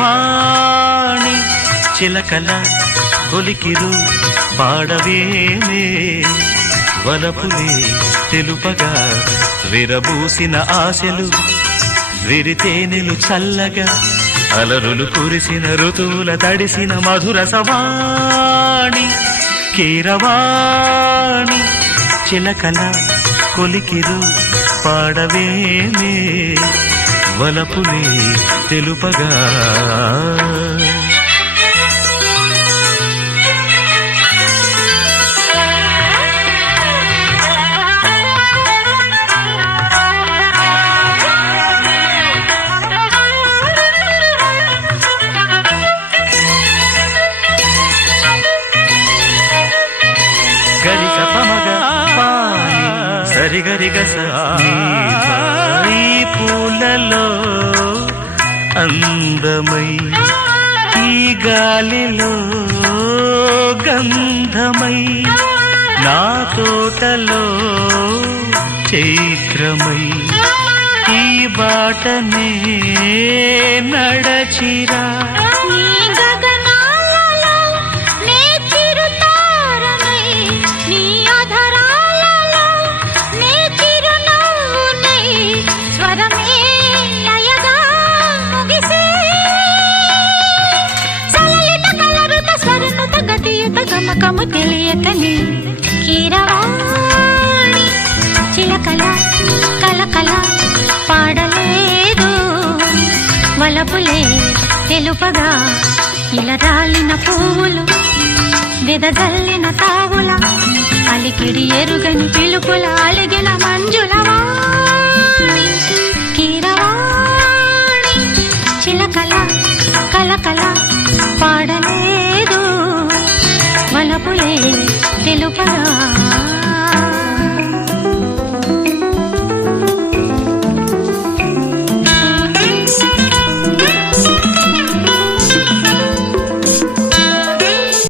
కీరవాణి చిలకల కొలికిరు పాడవేనే వలపులే తెలుపగా విరబూసిన ఆశలు విరితేనెలు చల్లగా అలరులు కురిసిన ఋతువుల తడిసిన మధుర సవాణి కీరవాణి చిలకల కొలికిరు పాడవేనే వలపులే తెలుపగా గరిస పమగ పాని సరిగరిగస ఈ పూలలో అందమై ఈ గాలిలో గంధమై నా తోటలో చైత్రమై ఈ బాటనే నడచిరా గమకము తెలియకని కీరవాణి చిలకల కలకల పాడలేదు వలపులే తెలుపగా ఇలా రాలిన పువ్వులు వెదజల్లిన తావుల అలికిడి ఎరుగని పిలుపుల అలిగిన మంజుల వాణి కీరవాణి చిలకల కలకల పాడలేదు వలపులే తెలుపగా